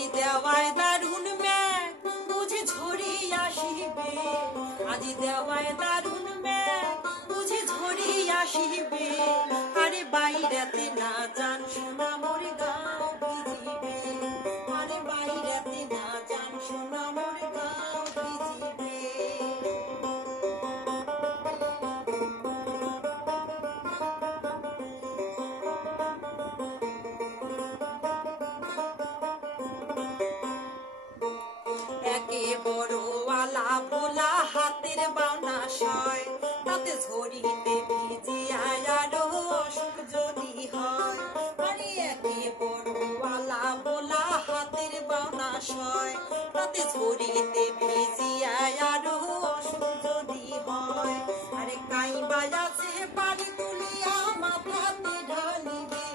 আজি দেওয়ায় দারুণ মেঘ বুঝি ঝরিয়া আসিবে, আজি দেওয়ায় দারুণ মেঘ বুঝি ঝরিয়া আসিবে, আরে বাইরেতে না জান সোনা মোর গাঁও ভিজিবে, আরে বাইরেতে না জান সোনা মোর গাঁও ভিজিবে। একে বড়ওয়ালা ভোলা হাতের বানা সয়, তাতে ঝরিতে ভিজিয়া আরো অসুখ যদি হয়, আরে একে বড়ওয়ালা ভোলা হাতের বানা সয়, তাতে ঝরিতে ভিজিয়া আরো অসুখ যদি হয়, আরে কাইবা আছে পানি তুলিয়া মাথাতে ঢালিবে,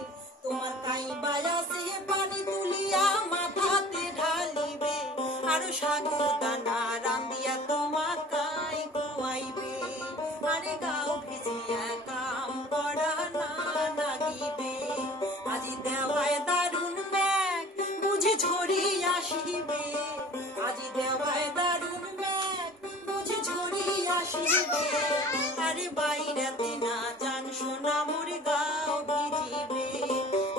তোমার কাইবা আছে পানি তুলিয়া মাথাতে ঢালিবে, আরো সাগু দানা রান্দিয়া তোমাকাই খুয়াইবে, আরে গাও ভিজিয়া কাম করা না লাগিবে, আজি দেওয়ায় দারুণ মেঘ বুঝি ঝরিয়া আসিবে, আজি দেওয়ায় দারুণ মেঘ বুঝি ঝরিয়া আসিবে, আরে বাইরেতে না জান সোনা মোর গাও ভিজিবে,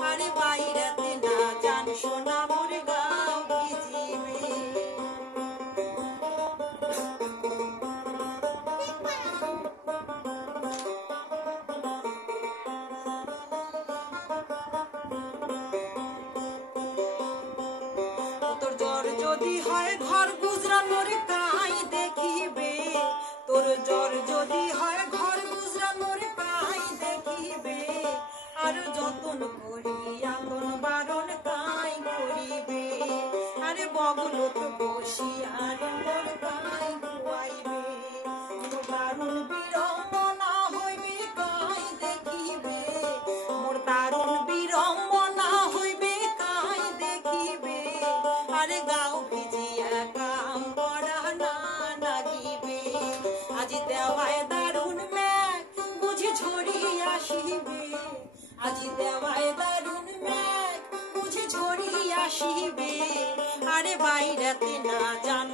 আরে বাইরেতে না জান সোনা মোর গাও ভিজিবে। তোর জ্বর যদি হয় ঘর গুজরা মোর কাই দেখিবে, তোর জ্বর যদি হয় ঘর গুজরা মোর কাই দেখিবে, আর যতন করি আপন বারণ কাই করিবে, আরে বগলত বসি আর মোর কাই খুয়াইবে, মোর দারুণ বিড়ম্বনা হইবে কাই দেখিবে, মোর দারুণ বিড়ম্বনা হইবে কাই দেখিবে, আরে গাও ভিজিয়া কাম করা না লাগিবে, আজি দেওয়ায় দারুণ মেঘ বুঝি ঝরিয়া আসিবে, আজি দেওয়ায় দারুণ মেঘ বুঝি ঝরিয়া আসিবে, আরে বাইরেতে না জান